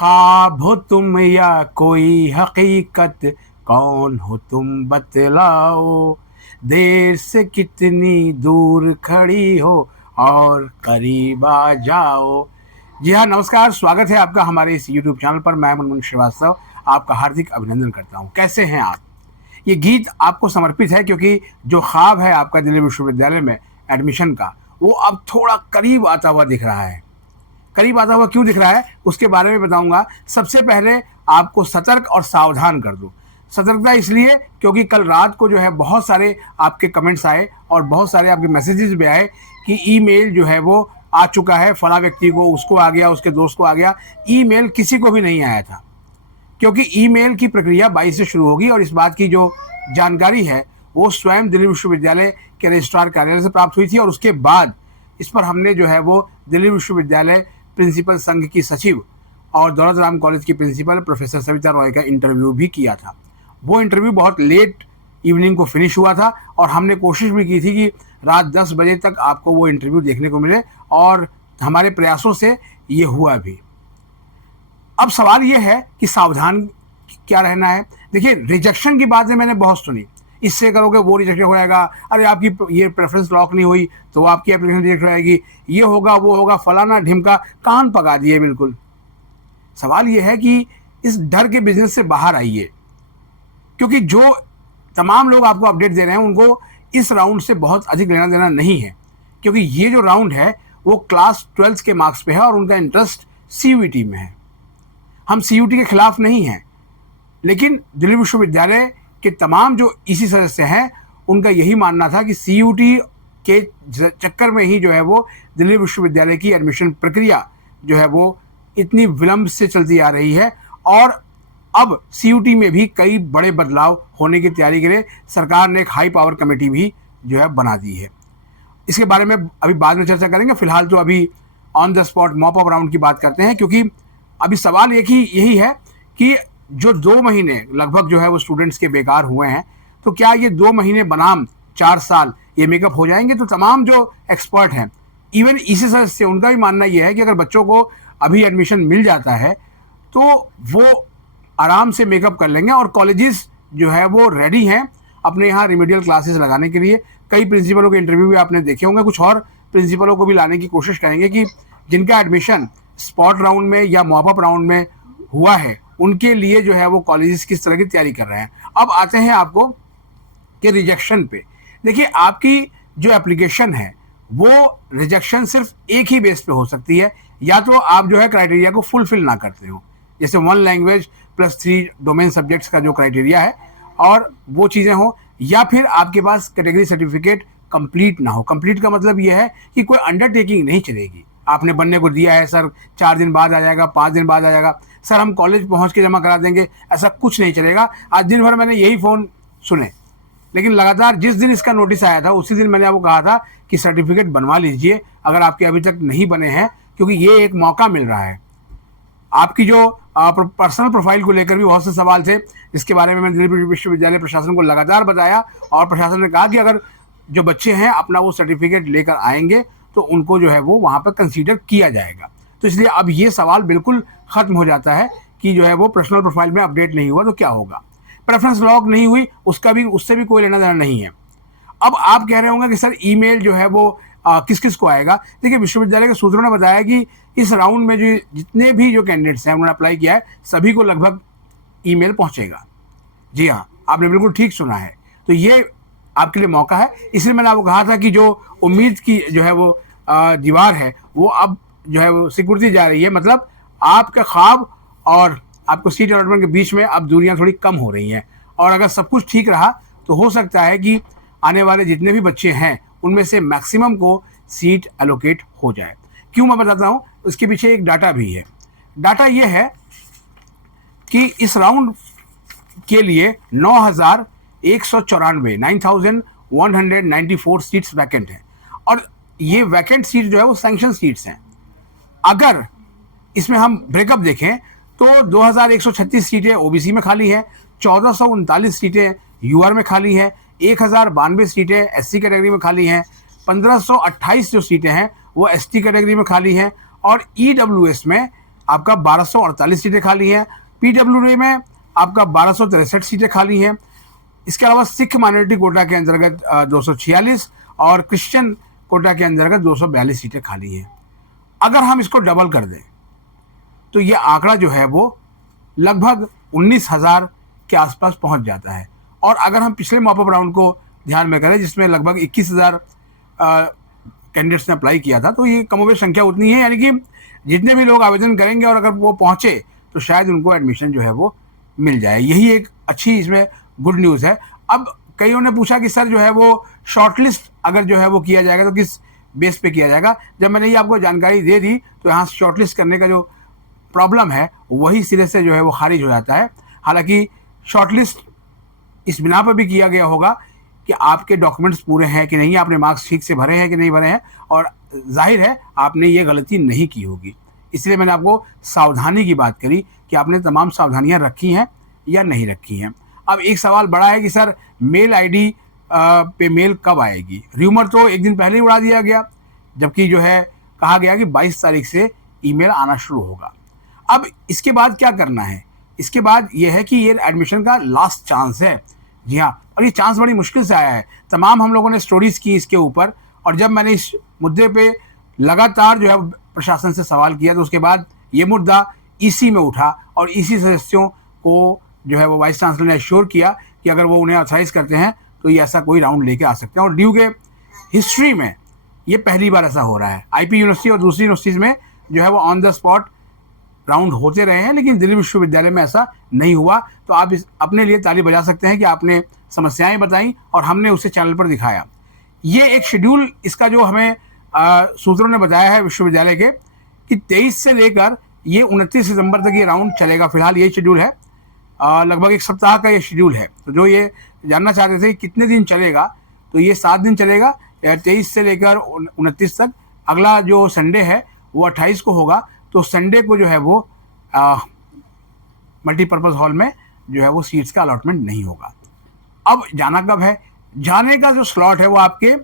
ख्वाब हो तुम या कोई हकीकत, कौन हो तुम बतलाओ। देर से कितनी दूर खड़ी हो और करीब आ जाओ। जी हाँ, नमस्कार, स्वागत है आपका हमारे इस यूट्यूब चैनल पर। मैं मनमोहन श्रीवास्तव आपका हार्दिक अभिनंदन करता हूँ। कैसे हैं आप? ये गीत आपको समर्पित है क्योंकि जो ख्वाब है आपका दिल्ली विश्वविद्यालय में एडमिशन का, वो अब थोड़ा करीब आता हुआ दिख रहा है। करीब आता हुआ क्यों दिख रहा है उसके बारे में बताऊंगा। सबसे पहले आपको सतर्क और सावधान कर दूं। सतर्कता इसलिए क्योंकि कल रात को जो है बहुत सारे आपके कमेंट्स आए और बहुत सारे आपके मैसेजेस भी आए कि ईमेल जो है वो आ चुका है, फला व्यक्ति को, उसको आ गया, उसके दोस्त को आ गया। ईमेल किसी को भी नहीं आया था, क्योंकि ईमेल की प्रक्रिया 22 से शुरू होगी और इस बात की जो जानकारी है वो स्वयं दिल्ली विश्वविद्यालय के रजिस्ट्रार कार्यालय से प्राप्त हुई थी और उसके बाद इस पर हमने जो है वो दिल्ली विश्वविद्यालय प्रिंसिपल संघ की सचिव और दौलत राम कॉलेज की प्रिंसिपल प्रोफेसर सविता रॉय का इंटरव्यू भी किया था। वो इंटरव्यू बहुत लेट इवनिंग को फिनिश हुआ था और हमने कोशिश भी की थी कि रात 10 बजे तक आपको वो इंटरव्यू देखने को मिले और हमारे प्रयासों से ये हुआ भी। अब सवाल ये है कि सावधान क्या रहना है। देखिए, रिजेक्शन की बातें मैंने बहुत सुनी, इससे करोगे वो रिजेक्ट हो जाएगा, अरे आपकी ये प्रेफरेंस लॉक नहीं हुई तो आपकी एप्लीकेशन रिजेक्ट हो जाएगी, ये होगा वो होगा, फलाना ढिमका, कान पका दिए बिल्कुल। सवाल ये है कि इस डर के बिजनेस से बाहर आइए, क्योंकि जो तमाम लोग आपको अपडेट दे रहे हैं उनको इस राउंड से बहुत अधिक लेना देना नहीं है, क्योंकि ये जो राउंड है वो क्लास 12 के मार्क्स पे है और उनका इंटरेस्ट CUET में है। हम CUET के खिलाफ नहीं हैं, लेकिन दिल्ली विश्वविद्यालय के तमाम जो इसी सदस्य हैं उनका यही मानना था कि CUET के चक्कर में ही जो है वो दिल्ली विश्वविद्यालय की एडमिशन प्रक्रिया जो है वो इतनी विलंब से चलती आ रही है और अब CUET में भी कई बड़े बदलाव होने की तैयारी के लिए सरकार ने एक हाई पावर कमेटी भी जो है बना दी है। इसके बारे में अभी बाद में चर्चा करेंगे। फिलहाल तो अभी on the spot mop up round की बात करते हैं, क्योंकि अभी सवाल एक ही यही है कि जो 2 महीने लगभग जो है वो स्टूडेंट्स के बेकार हुए हैं, तो क्या ये 2 महीने बनाम 4 साल ये मेकअप हो जाएंगे? तो तमाम जो एक्सपर्ट हैं, इवन इसी सदस्य, उनका भी मानना ये है कि अगर बच्चों को अभी एडमिशन मिल जाता है तो वो आराम से मेकअप कर लेंगे और कॉलेजेस जो है वो रेडी हैं अपने यहाँ रिमीडियल क्लासेस लगाने के लिए। कई प्रिंसिपलों के इंटरव्यू भी आपने देखे होंगे, कुछ और प्रिंसिपलों को भी लाने की कोशिश करेंगे कि जिनका एडमिशन स्पॉट राउंड में या मॉप अप राउंड में हुआ है उनके लिए जो है वो कॉलेजेस किस तरह की तैयारी कर रहे हैं। अब आते हैं आपको कि रिजेक्शन पे। देखिए, आपकी जो एप्लीकेशन है वो रिजेक्शन सिर्फ एक ही बेस पे हो सकती है, या तो आप जो है क्राइटेरिया को फुलफिल ना करते हो, जैसे 1 लैंग्वेज प्लस 3 डोमेन सब्जेक्ट्स का जो क्राइटेरिया है और वो चीज़ें हो, या फिर आपके पास कैटेगरी सर्टिफिकेट कंप्लीट ना हो। कंप्लीट का मतलब ये है कि कोई अंडरटेकिंग नहीं चलेगी। आपने बनने को दिया है, सर 4 दिन बाद आ जाएगा, 5 दिन बाद आ जाएगा, सर हम कॉलेज पहुंच के जमा करा देंगे, ऐसा कुछ नहीं चलेगा। आज दिन भर मैंने यही फ़ोन सुने, लेकिन लगातार जिस दिन इसका नोटिस आया था उसी दिन मैंने आपको कहा था कि सर्टिफिकेट बनवा लीजिए अगर आपके अभी तक नहीं बने हैं, क्योंकि ये एक मौका मिल रहा है। आपकी जो पर्सनल प्रोफाइल को लेकर भी बहुत से सवाल थे, जिसके बारे में मैंने दिल्ली विश्वविद्यालय प्रशासन को लगातार बताया और प्रशासन ने कहा कि अगर जो बच्चे हैं अपना वो सर्टिफिकेट लेकर आएंगे तो उनको जो है वो वहाँ पर कंसीडर किया जाएगा। तो इसलिए अब ये सवाल बिल्कुल ख़त्म हो जाता है कि जो है वो पर्सनल प्रोफाइल में अपडेट नहीं हुआ तो क्या होगा, प्रेफरेंस लॉक नहीं हुई उससे भी कोई लेना देना नहीं है। अब आप कह रहे होंगे कि सर ईमेल जो है वो किस किस को आएगा। देखिए, विश्वविद्यालय के सूत्रों ने बताया कि इस राउंड में जो जितने भी जो कैंडिडेट्स हैं उन्होंने अप्लाई किया है सभी को लगभग ईमेल पहुंचेगा। जी हाँ, आपने बिल्कुल ठीक सुना है। तो ये आपके लिए मौका है। इसलिए मैंने आपको कहा था कि जो उम्मीद की जो है वो दीवार है वो अब जो है वो सिकुड़ती जा रही है। मतलब आपका ख्वाब और आपको सीट अलॉटमेंट के बीच में अब दूरियां थोड़ी कम हो रही हैं, और अगर सब कुछ ठीक रहा तो हो सकता है कि आने वाले जितने भी बच्चे हैं उनमें से मैक्सिमम को सीट एलोकेट हो जाए। क्यों, मैं बताता हूँ। उसके पीछे एक डाटा भी है। डाटा ये है कि इस राउंड के लिए 9,194 सीट्स वैकेंट हैं और ये वैकेंट सीट जो है वो सैंक्शन सीट्स हैं। अगर इसमें हम ब्रेकअप देखें तो 2,136 सीटें ओबीसी में खाली हैं, 1,439 सीटें यूआर में खाली हैं, 1,092 सीटें एससी कैटेगरी में खाली हैं, 1,528 जो सीटें हैं वो एसटी कैटेगरी में खाली हैं और ईडब्ल्यूएस में आपका 1248 सीटें खाली हैं। पीडब्ल्यूडी में आपका 1263 सीटें खाली हैं। इसके अलावा सिख माइनॉरिटी कोटा के अंतर्गत 246 और क्रिश्चियन कोटा के अंतर्गत 242 सीटें खाली हैं। अगर हम इसको डबल कर दें तो ये आंकड़ा जो है वो लगभग 19,000 के आसपास पहुंच जाता है। और अगर हम पिछले मॉपअप राउंड को ध्यान में करें जिसमें लगभग 21,000 कैंडिडेट्स ने अप्लाई किया था, तो ये कमोबेश संख्या उतनी है, यानी कि जितने भी लोग आवेदन करेंगे और अगर वो पहुंचे तो शायद उनको एडमिशन जो है वो मिल जाए। यही एक अच्छी इसमें गुड न्यूज़ है। अब कईयों ने पूछा कि सर जो है वो शॉर्टलिस्ट अगर जो है वो किया जाएगा तो किस बेस पे किया जाएगा। जब मैंने ये आपको जानकारी दे दी तो यहाँ शॉर्टलिस्ट करने का जो प्रॉब्लम है वही सिरे से जो है वो खारिज हो जाता है। हालांकि शॉर्टलिस्ट इस बिना पर भी किया गया होगा कि आपके डॉक्यूमेंट्स पूरे हैं कि नहीं, आपने मार्क्स ठीक से भरे हैं कि नहीं भरे हैं, और जाहिर है आपने ये गलती नहीं की होगी। इसलिए मैंने आपको सावधानी की बात करी कि आपने तमाम सावधानियां रखी हैं या नहीं रखी हैं। अब एक सवाल बड़ा है कि सर मेल आईडी पे मेल कब आएगी। र्यूमर तो एक दिन पहले ही उड़ा दिया गया, जबकि जो है कहा गया कि 22 तारीख से ईमेल आना शुरू होगा। अब इसके बाद क्या करना है? इसके बाद ये है कि ये एडमिशन का लास्ट चांस है। जी हाँ, और ये चांस बड़ी मुश्किल से आया है। तमाम हम लोगों ने स्टोरीज की इसके ऊपर, और जब मैंने इस मुद्दे पे लगातार जो है प्रशासन से सवाल किया तो उसके बाद ये मुद्दा ईसी में उठा और ईसी सदस्यों को जो है वो वाइस चांसलर ने एश्योर किया कि अगर वो उन्हें ऑथराइज करते हैं तो ये ऐसा कोई राउंड लेके आ सकते हैं। और ड्यू के हिस्ट्री में ये पहली बार ऐसा हो रहा है। आईपी यूनिवर्सिटी और दूसरी यूनिवर्सिटीज़ में जो है वो ऑन द स्पॉट राउंड होते रहे हैं, लेकिन दिल्ली विश्वविद्यालय में ऐसा नहीं हुआ। तो आप इस अपने लिए ताली बजा सकते हैं कि आपने समस्याएं बताई और हमने उसे चैनल पर दिखाया। ये एक शेड्यूल इसका जो हमें सूत्रों ने बताया है विश्वविद्यालय के कि 23 से लेकर ये 29 सितंबर तक ये राउंड चलेगा। फिलहाल ये शेड्यूल है, लगभग एक सप्ताह का ये शेड्यूल है। तो जो ये जानना चाहते थे कितने दिन चलेगा, तो ये 7 दिन चलेगा, 23 से लेकर 29 तक। अगला जो संडे है वो 28 को होगा, तो संडे को जो है वो मल्टीपर्पज़ हॉल में जो है वो सीट्स का अलॉटमेंट नहीं होगा। अब जाना कब है? जाने का जो स्लॉट है वो आपके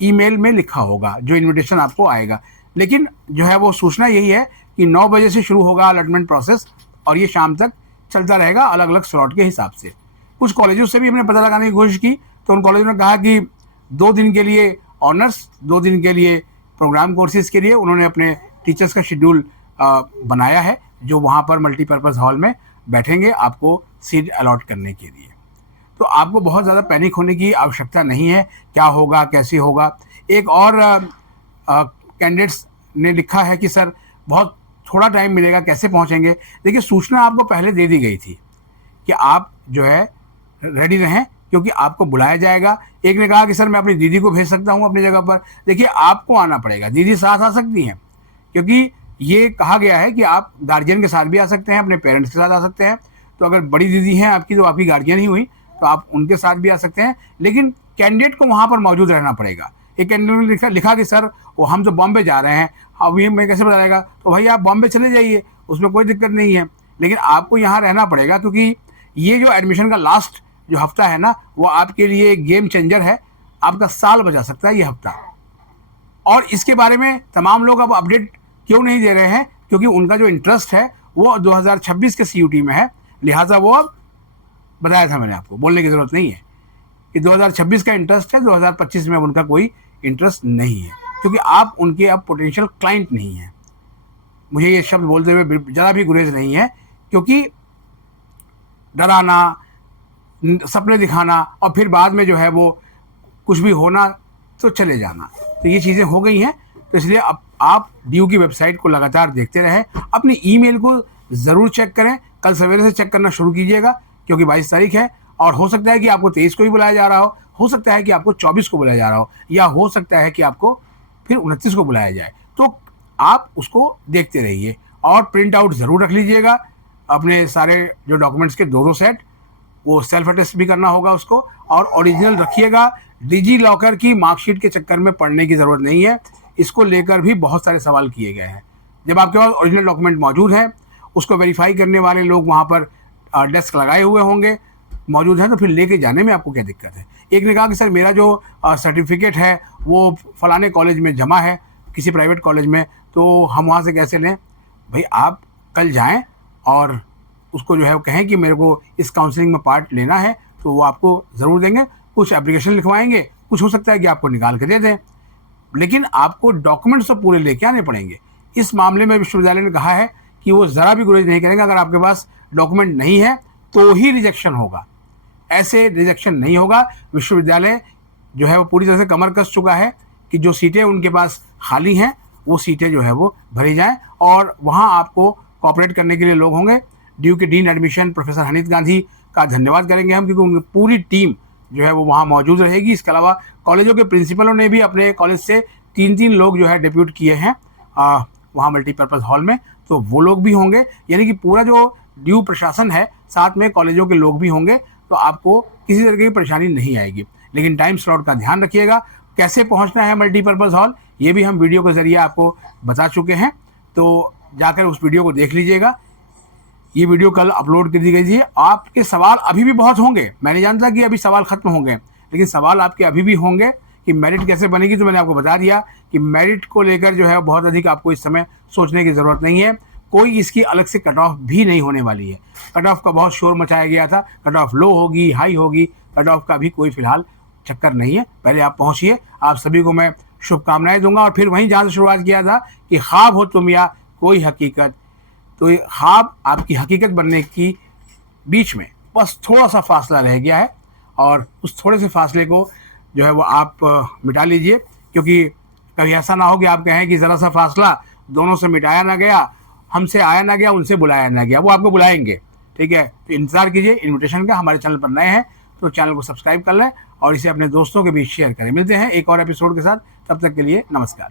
ईमेल में लिखा होगा, जो इनविटेशन आपको आएगा। लेकिन जो है वो सूचना यही है कि 9 बजे से शुरू होगा अलॉटमेंट प्रोसेस और ये शाम तक चलता रहेगा अलग अलग स्लॉट के हिसाब से। कुछ कॉलेजों से भी हमने पता लगाने की कोशिश की, तो उन कॉलेजों ने कहा कि 2 दिन के लिए ऑनर्स, 2 दिन के लिए प्रोग्राम कोर्सेज के लिए उन्होंने अपने टीचर्स का शेड्यूल बनाया है, जो वहाँ पर मल्टीपर्पज़ हॉल में बैठेंगे आपको सीट अलॉट करने के लिए। तो आपको बहुत ज़्यादा पैनिक होने की आवश्यकता नहीं है। क्या होगा, कैसे होगा? एक और कैंडिडेट्स ने लिखा है कि सर बहुत थोड़ा टाइम मिलेगा, कैसे पहुँचेंगे? देखिए, सूचना आपको पहले दे दी गई थी कि आप जो है रेडी रहें क्योंकि आपको बुलाया जाएगा। एक ने कहा कि सर मैं अपनी दीदी को भेज सकता हूँ अपनी जगह पर। देखिए, आपको आना पड़ेगा, दीदी साथ आ सकती हैं, क्योंकि ये कहा गया है कि आप गार्जियन के साथ भी आ सकते हैं, अपने पेरेंट्स के साथ आ सकते हैं। तो अगर बड़ी दीदी हैं आपकी तो आपकी गार्जियन ही हुई, तो आप उनके साथ भी आ सकते हैं, लेकिन कैंडिडेट को वहाँ पर मौजूद रहना पड़ेगा। एक कैंडिडेट ने लिखा कि सर वो हम तो बॉम्बे जा रहे हैं, अब ये मैं कैसे बताएगा? तो भाई आप बॉम्बे चले जाइए, उसमें कोई दिक्कत नहीं है, लेकिन आपको यहाँ रहना पड़ेगा, क्योंकि ये जो एडमिशन का लास्ट जो हफ्ता है ना, वो आपके लिए एक गेम चेंजर है। आपका साल बचा सकता है ये हफ्ता। और इसके बारे में तमाम लोग अब अपडेट क्यों नहीं दे रहे हैं? क्योंकि उनका जो इंटरेस्ट है वो 2026 के सीयूटी में है, लिहाजा वो अब बताया था मैंने आपको, बोलने की ज़रूरत नहीं है कि 2026 का इंटरेस्ट है, 2025 में अब उनका कोई इंटरेस्ट नहीं है, क्योंकि आप उनके अब पोटेंशियल क्लाइंट नहीं हैं। मुझे ये शब्द बोलते हुए ज़रा भी गुरेज नहीं है, क्योंकि डराना, सपने दिखाना और फिर बाद में जो है वो कुछ भी होना तो चले जाना, तो ये चीज़ें हो गई हैं। तो इसलिए अब आप ड्यू की वेबसाइट को लगातार देखते रहें, अपनी ईमेल को ज़रूर चेक करें। कल सवेरे से चेक करना शुरू कीजिएगा, क्योंकि 22 तारीख है और हो सकता है कि आपको 23 को ही बुलाया जा रहा हो सकता है कि आपको 24 को बुलाया जा रहा हो, या हो सकता है कि आपको फिर 29 को बुलाया जाए। तो आप उसको देखते रहिए और प्रिंट आउट ज़रूर रख लीजिएगा अपने सारे जो डॉक्यूमेंट्स के 2-2 सेट, वो सेल्फ अटेस्ट भी करना होगा उसको, और ओरिजिनल रखिएगा। डिजी लॉकर की मार्कशीट के चक्कर में पढ़ने की ज़रूरत नहीं है। इसको लेकर भी बहुत सारे सवाल किए गए हैं। जब आपके पास ओरिजिनल डॉक्यूमेंट मौजूद है, उसको वेरीफाई करने वाले लोग वहाँ पर डेस्क लगाए हुए होंगे, मौजूद हैं, तो फिर लेके जाने में आपको क्या दिक्कत है? एक ने कहा कि सर मेरा जो सर्टिफिकेट है वो फलाने कॉलेज में जमा है, किसी प्राइवेट कॉलेज में, तो हम वहाँ से कैसे लें? भाई आप कल जाएं और उसको जो है वो कहें कि मेरे को इस काउंसलिंग में पार्ट लेना है, तो वो आपको ज़रूर देंगे। कुछ एप्लीकेशन लिखवाएंगे, कुछ हो सकता है कि आपको निकाल के दे दें, लेकिन आपको डॉक्यूमेंट्स तो पूरे लेके आने पड़ेंगे। इस मामले में विश्वविद्यालय ने कहा है कि वो ज़रा भी गुरेज नहीं करेंगे। अगर आपके पास डॉक्यूमेंट नहीं है तो ही रिजेक्शन होगा, ऐसे रिजेक्शन नहीं होगा। विश्वविद्यालय जो है वो पूरी तरह से कमर कस चुका है कि जो सीटें उनके पास खाली हैं वो सीटें जो है वो भरी जाएं, और वहाँ आपको कॉपरेट करने के लिए लोग होंगे। ड्यू के डीन एडमिशन प्रोफेसर हनीत गांधी का धन्यवाद करेंगे हम, क्योंकि उनकी पूरी टीम जो है वो वहाँ मौजूद रहेगी। इसके अलावा कॉलेजों के प्रिंसिपलों ने भी अपने कॉलेज से 3-3 लोग जो है डिप्यूट किए हैं वहाँ मल्टीपर्पज़ हॉल में, तो वो लोग भी होंगे। यानी कि पूरा जो ड्यू प्रशासन है, साथ में कॉलेजों के लोग भी होंगे, तो आपको किसी तरह की परेशानी नहीं आएगी। लेकिन टाइम स्लॉट का ध्यान रखिएगा। कैसे पहुंचना है मल्टीपर्पज़ हॉल, ये भी हम वीडियो के ज़रिए आपको बता चुके हैं, तो जाकर उस वीडियो को देख लीजिएगा। ये वीडियो कल अपलोड कर दी गई थी। आपके सवाल अभी भी बहुत होंगे, मैं नहीं जानता कि अभी सवाल खत्म होंगे, लेकिन सवाल आपके अभी भी होंगे कि मेरिट कैसे बनेगी। तो मैंने आपको बता दिया कि मेरिट को लेकर जो है बहुत अधिक आपको इस समय सोचने की ज़रूरत नहीं है। कोई इसकी अलग से कट ऑफ भी नहीं होने वाली है। कट ऑफ का बहुत शोर मचाया गया था, कट ऑफ लो होगी, हाई होगी, कट ऑफ का भी कोई फिलहाल चक्कर नहीं है। पहले आप पहुंचिए। आप सभी को मैं शुभकामनाएं दूंगा। और फिर वहीं जहाँ से शुरुआत किया था कि ख्वाब हो तुम या कोई हकीकत, तो ये ख्वाब आपकी हकीकत बनने की बीच में बस थोड़ा सा फासला रह गया है, और उस थोड़े से फासले को जो है वो आप मिटा लीजिए। क्योंकि कभी ऐसा ना हो कि आप कहें कि ज़रा सा फासला दोनों से मिटाया ना गया, हमसे आया ना गया, उनसे बुलाया ना गया। वो आपको बुलाएंगे, ठीक है। तो इंतज़ार कीजिए इन्विटेशन का। हमारे चैनल पर नए हैं तो चैनल को सब्सक्राइब कर लें और इसे अपने दोस्तों के बीच शेयर करें। मिलते हैं एक और एपिसोड के साथ, तब तक के लिए नमस्कार।